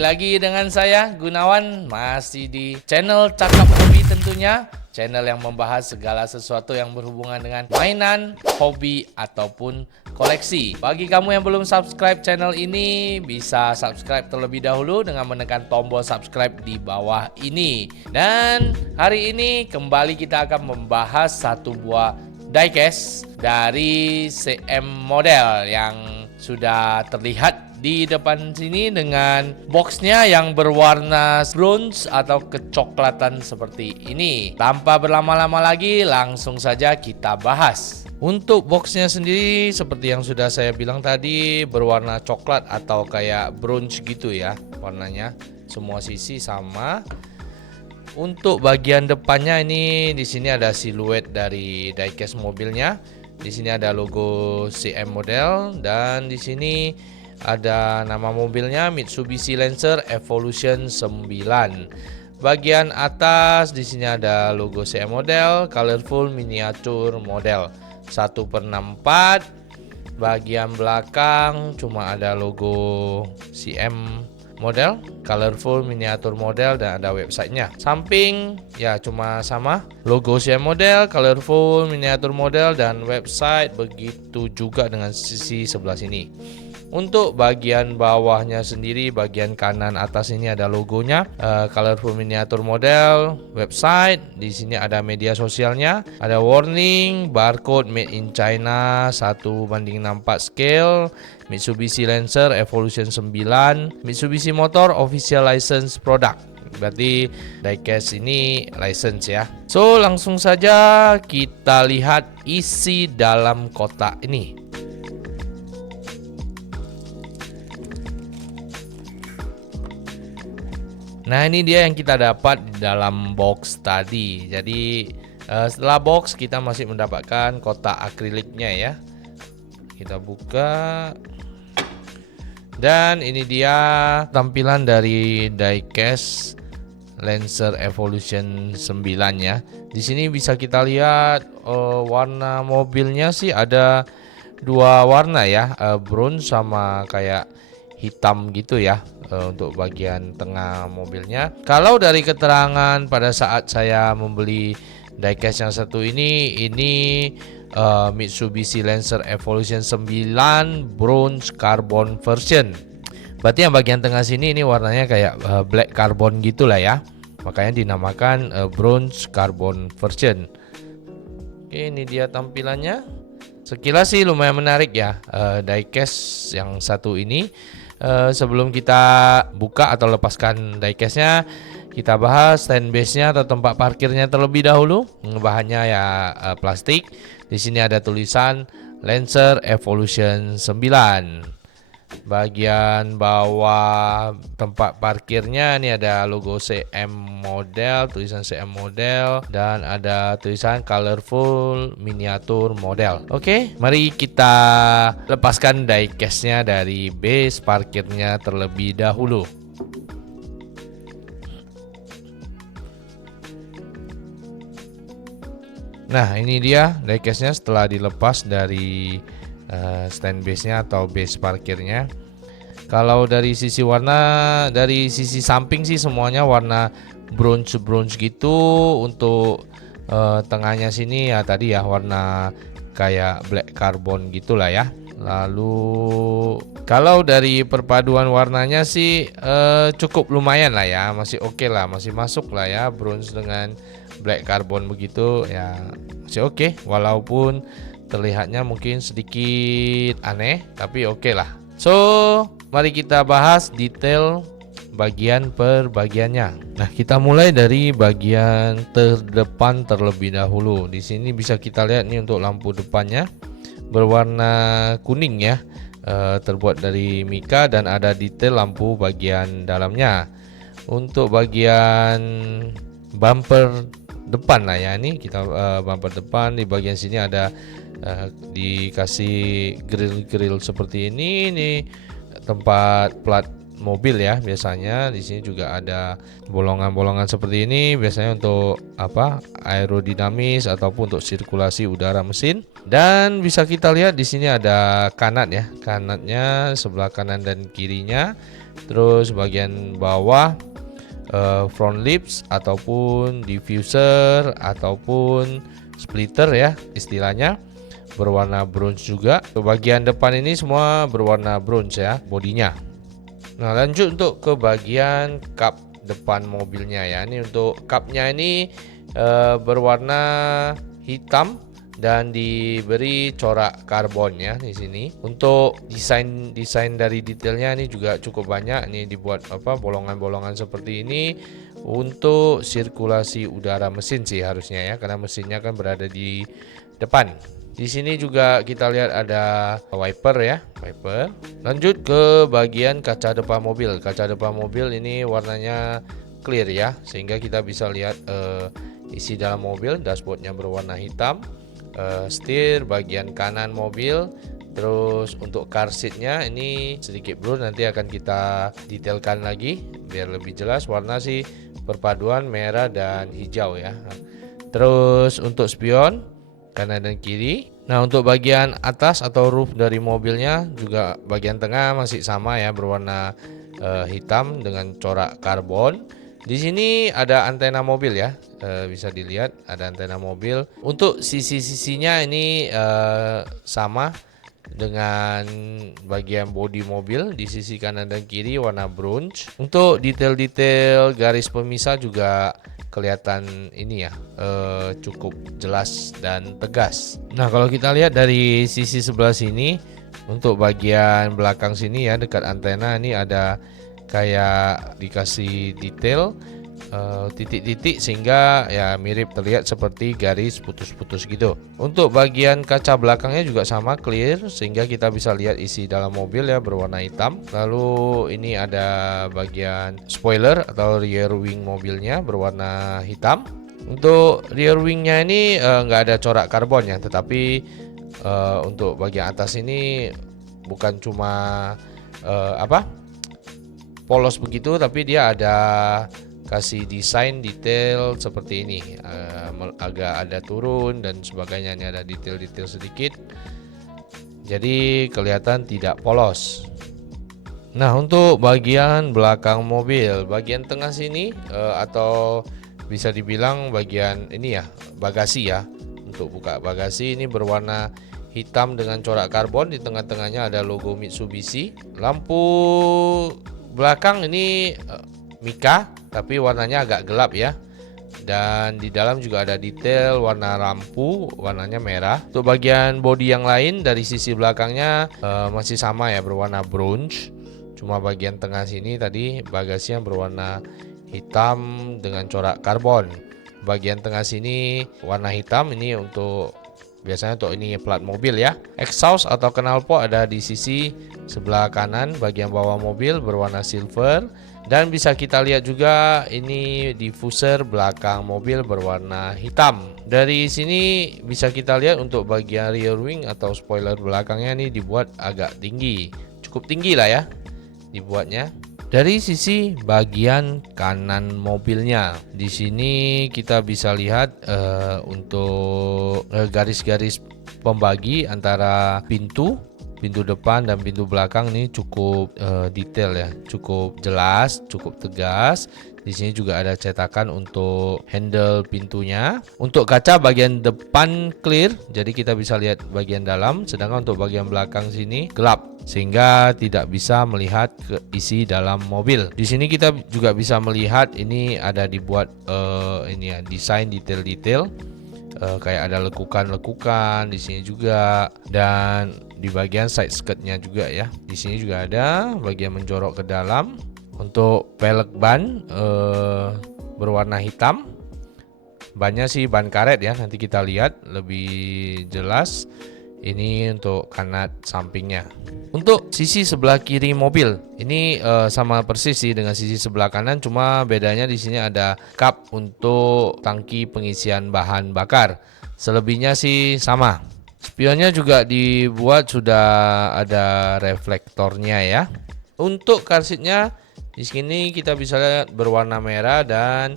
Kembali lagi dengan saya Gunawan, masih di channel Cakap Hobi tentunya. Channel yang membahas segala sesuatu yang berhubungan dengan mainan, hobi, ataupun koleksi. Bagi kamu yang belum subscribe channel ini, bisa subscribe terlebih dahulu dengan menekan tombol subscribe di bawah ini. Dan hari ini kembali kita akan membahas satu buah diecast dari CM model yang sudah terlihat di depan sini dengan boxnya yang berwarna bronze atau kecoklatan seperti ini. Tanpa berlama-lama lagi, langsung saja kita bahas. Untuk boxnya sendiri seperti yang sudah saya bilang tadi, berwarna coklat atau kayak bronze gitu ya warnanya. Semua sisi sama. Untuk bagian depannya ini di sini ada siluet dari diecast mobilnya. Di sini ada logo CM model dan di sini ada nama mobilnya Mitsubishi Lancer Evolution 9. Bagian atas di sini ada logo CM model, colorful miniatur model 1/64. Bagian belakang cuma ada logo CM model, colorful miniatur model dan ada websitenya. Samping ya cuma sama logo CM model, colorful miniatur model dan website, begitu juga dengan sisi sebelah sini. Untuk bagian bawahnya sendiri, bagian kanan atas ini ada logonya, colorful miniatur model, website. Di sini ada media sosialnya, ada warning, barcode made in China 1:64 scale, Mitsubishi Lancer Evolution 9, Mitsubishi Motor official license product. Berarti diecast ini license ya. So langsung saja kita lihat isi dalam kotak ini. Nah, ini dia yang kita dapat di dalam box tadi. Jadi setelah box kita masih mendapatkan kotak akriliknya ya. Kita buka. Dan ini dia tampilan dari diecast Lancer Evolution 9 ya. Di sini bisa kita lihat warna mobilnya sih ada dua warna ya, bronze sama kayak hitam gitu ya, untuk bagian tengah mobilnya. Kalau dari keterangan pada saat saya membeli diecast yang satu ini Mitsubishi Lancer Evolution 9 bronze carbon version. Berarti yang bagian tengah sini ini warnanya kayak black carbon gitulah ya. Makanya dinamakan bronze carbon version. Oke, ini dia tampilannya. Sekilas sih lumayan menarik ya, diecast yang satu ini. Sebelum kita buka atau lepaskan diecastnya, kita bahas stand base-nya atau tempat parkirnya terlebih dahulu. Bahannya ya plastik. Di sini ada tulisan Lancer Evolution 9. Bagian bawah tempat parkirnya ini ada logo CM model, tulisan CM model, dan ada tulisan colorful miniatur model. Oke, mari kita lepaskan diecastnya dari base parkirnya terlebih dahulu. Nah, ini dia diecastnya setelah dilepas dari stand base-nya atau base parkirnya. Kalau dari sisi warna, dari sisi samping sih semuanya warna bronze gitu. Untuk tengahnya sini ya tadi ya warna kayak black carbon gitulah ya. Lalu kalau dari perpaduan warnanya sih cukup lumayan lah ya, masih oke lah, masih masuk lah ya, bronze dengan black carbon begitu ya, masih oke. Walaupun terlihatnya mungkin sedikit aneh, tapi oke lah. So, mari kita bahas detail bagian per bagiannya. Nah, kita mulai dari bagian terdepan terlebih dahulu. Di sini bisa kita lihat nih untuk lampu depannya berwarna kuning ya, terbuat dari mika dan ada detail lampu bagian dalamnya. Untuk bagian bumper depan lah ya, ini kita bumper depan di bagian sini ada dikasih grill seperti ini tempat plat mobil ya. Biasanya di sini juga ada bolongan-bolongan seperti ini, biasanya untuk aerodinamis ataupun untuk sirkulasi udara mesin. Dan bisa kita lihat di sini ada kanat ya, kanatnya sebelah kanan dan kirinya. Terus bagian bawah front lips ataupun diffuser ataupun splitter ya istilahnya, berwarna bronze juga. Bagian depan ini semua berwarna bronze ya bodinya. Nah, lanjut untuk ke bagian kap depan mobilnya ya. Ini untuk kapnya ini berwarna hitam dan diberi corak karbon ya di sini. Untuk desain dari detailnya ini juga cukup banyak. Ini dibuat bolongan-bolongan seperti ini untuk sirkulasi udara mesin sih harusnya ya, karena mesinnya kan berada di depan. Di sini juga kita lihat ada wiper ya, wiper. Lanjut ke bagian kaca depan mobil. Kaca depan mobil ini warnanya clear ya, sehingga kita bisa lihat isi dalam mobil. Dashboardnya berwarna hitam. Setir bagian kanan mobil. Terus untuk car seatnya ini sedikit blur, nanti akan kita detailkan lagi biar lebih jelas. Warna sih perpaduan merah dan hijau ya. Terus untuk spion kanan dan kiri. Nah, untuk bagian atas atau roof dari mobilnya juga bagian tengah masih sama ya, berwarna hitam dengan corak karbon. Di sini ada antena mobil ya, bisa dilihat ada antena mobil. Untuk sisi-sisinya ini sama dengan bagian bodi mobil. Di sisi kanan dan kiri warna bronze. Untuk detail-detail garis pemisah juga kelihatan ini ya, cukup jelas dan tegas. Nah, kalau kita lihat dari sisi sebelah sini, untuk bagian belakang sini ya dekat antena ini ada kayak dikasih detail titik-titik sehingga ya mirip terlihat seperti garis putus-putus gitu. Untuk bagian kaca belakangnya juga sama clear sehingga kita bisa lihat isi dalam mobil ya, berwarna hitam. Lalu ini ada bagian spoiler atau rear wing mobilnya berwarna hitam. Untuk rear wingnya ini nggak ada corak karbon ya, tetapi untuk bagian atas ini bukan cuma polos begitu, tapi dia ada kasih desain detail seperti ini, agak ada turun dan sebagainya. Ini ada detail-detail sedikit, jadi kelihatan tidak polos. Nah, untuk bagian belakang mobil, bagian tengah sini atau bisa dibilang bagian ini ya, bagasi ya. Untuk buka bagasi ini berwarna hitam dengan corak karbon. Di tengah-tengahnya ada logo Mitsubishi. Lampu belakang ini Mika, tapi warnanya agak gelap ya. Dan di dalam juga ada detail warna lampu, warnanya merah. Untuk bagian bodi yang lain dari sisi belakangnya masih sama ya, berwarna bronze. Cuma bagian tengah sini tadi bagasinya berwarna hitam dengan corak karbon. Bagian tengah sini warna hitam, ini untuk biasanya untuk ini plat mobil ya. Exhaust atau knalpot ada di sisi sebelah kanan bagian bawah mobil berwarna silver. Dan bisa kita lihat juga ini diffuser belakang mobil berwarna hitam. Dari sini bisa kita lihat untuk bagian rear wing atau spoiler belakangnya ini dibuat agak tinggi, cukup tinggi lah ya dibuatnya. Dari sisi bagian kanan mobilnya, di sini kita bisa lihat untuk garis-garis pembagi antara pintu depan dan pintu belakang ini cukup detail ya, cukup jelas, cukup tegas. Di sini juga ada cetakan untuk handle pintunya. Untuk kaca bagian depan clear, jadi kita bisa lihat bagian dalam. Sedangkan untuk bagian belakang sini gelap, sehingga tidak bisa melihat ke isi dalam mobil. Di sini kita juga bisa melihat ini ada dibuat ini ya, desain detail-detail. Kayak ada lekukan-lekukan di sini juga, dan di bagian side skirtnya juga ya. Di sini juga ada bagian menjorok ke dalam. Untuk pelek ban berwarna hitam. Bannya sih ban karet ya. Nanti kita lihat lebih jelas. Ini untuk kanat sampingnya. Untuk sisi sebelah kiri mobil ini sama persis sih dengan sisi sebelah kanan, cuma bedanya di sini ada kap untuk tangki pengisian bahan bakar. Selebihnya sih sama. Spionnya juga dibuat sudah ada reflektornya ya. Untuk car seatnya di sini kita bisa lihat berwarna merah, dan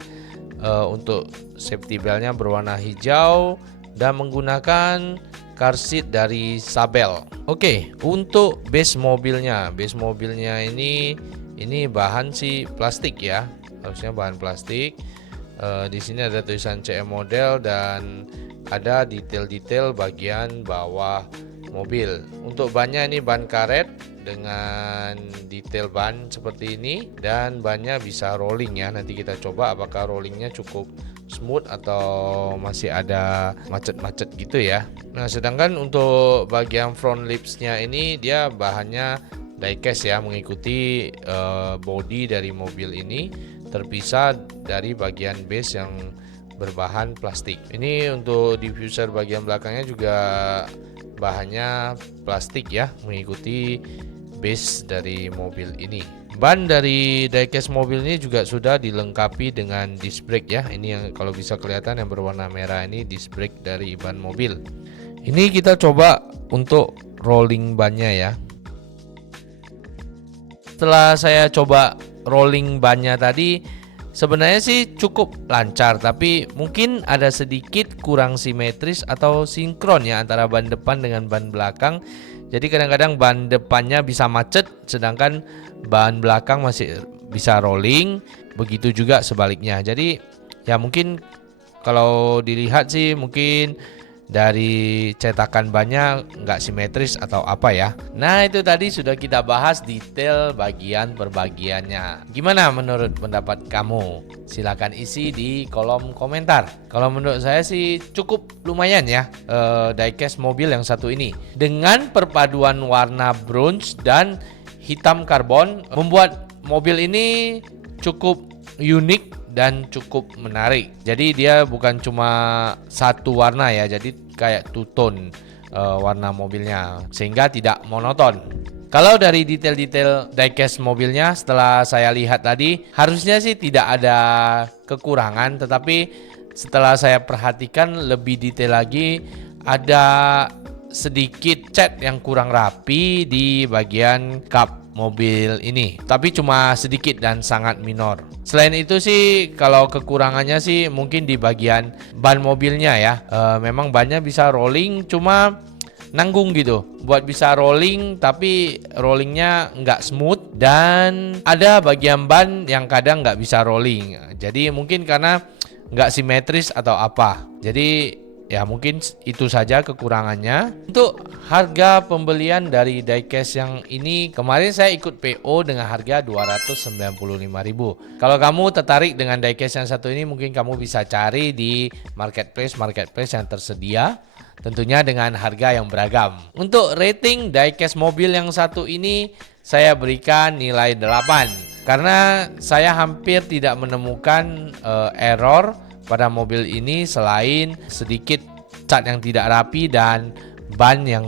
untuk safety beltnya berwarna hijau dan menggunakan car seat dari Sabel. Oke, untuk base mobilnya ini Ini bahan sih plastik ya, harusnya bahan plastik. Di sini ada tulisan CM model dan ada detail-detail bagian bawah mobil. Untuk bannya ini ban karet dengan detail ban seperti ini, dan bannya bisa rolling ya. Nanti kita coba apakah rollingnya cukup smooth atau masih ada macet-macet gitu ya. Nah, sedangkan untuk bagian front lipsnya ini dia bahannya diecast ya, mengikuti body dari mobil ini, terpisah dari bagian base yang berbahan plastik. Ini untuk diffuser bagian belakangnya juga bahannya plastik ya, mengikuti base dari mobil ini. Ban dari diecast mobil ini juga sudah dilengkapi dengan disc brake ya. Ini yang kalau bisa kelihatan yang berwarna merah ini disc brake dari ban mobil. Ini kita coba untuk rolling bannya ya. Setelah saya coba rolling bannya tadi, sebenarnya sih cukup lancar, tapi mungkin ada sedikit kurang simetris atau sinkron ya antara ban depan dengan ban belakang. Jadi kadang-kadang ban depannya bisa macet, sedangkan ban belakang masih bisa rolling. Begitu juga sebaliknya. Jadi ya mungkin kalau dilihat sih mungkin dari cetakan bannya nggak simetris atau apa ya. Nah, itu tadi sudah kita bahas detail bagian perbagiannya. Gimana menurut pendapat kamu? Silahkan isi di kolom komentar. Kalau menurut saya sih cukup lumayan ya diecast mobil yang satu ini. Dengan perpaduan warna bronze dan hitam karbon membuat mobil ini cukup unik dan cukup menarik. Jadi dia bukan cuma satu warna ya, jadi kayak two tone warna mobilnya, sehingga tidak monoton. Kalau dari detail-detail diecast mobilnya setelah saya lihat tadi, harusnya sih tidak ada kekurangan, tetapi setelah saya perhatikan lebih detail lagi, ada sedikit cat yang kurang rapi di bagian kap mobil ini, tapi cuma sedikit dan sangat minor. Selain itu sih kalau kekurangannya sih mungkin di bagian ban mobilnya ya. Memang bannya bisa rolling, cuma nanggung gitu. Buat bisa rolling tapi rollingnya nggak smooth, dan ada bagian ban yang kadang nggak bisa rolling. Jadi mungkin karena nggak simetris atau apa. Jadi ya mungkin itu saja kekurangannya. Untuk harga pembelian dari diecast yang ini, kemarin saya ikut PO dengan harga 295.000. Kalau kamu tertarik dengan diecast yang satu ini, mungkin kamu bisa cari di marketplace yang tersedia, tentunya dengan harga yang beragam. Untuk rating diecast mobil yang satu ini, saya berikan nilai 8 karena saya hampir tidak menemukan error pada mobil ini selain sedikit cat yang tidak rapi dan ban yang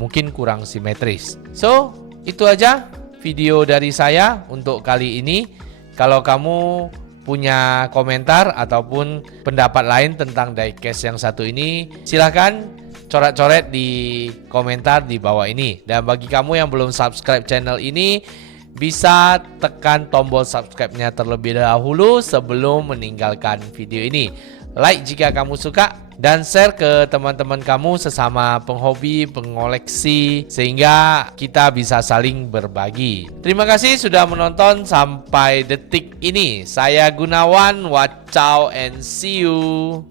mungkin kurang simetris. So, itu aja video dari saya untuk kali ini. Kalau kamu punya komentar ataupun pendapat lain tentang diecast yang satu ini, silahkan coret-coret di komentar di bawah ini. Dan bagi kamu yang belum subscribe channel ini, bisa tekan tombol subscribe-nya terlebih dahulu sebelum meninggalkan video ini. Like jika kamu suka dan share ke teman-teman kamu sesama penghobi, pengoleksi, sehingga kita bisa saling berbagi. Terima kasih sudah menonton sampai detik ini. Saya Gunawan, watch out and see you.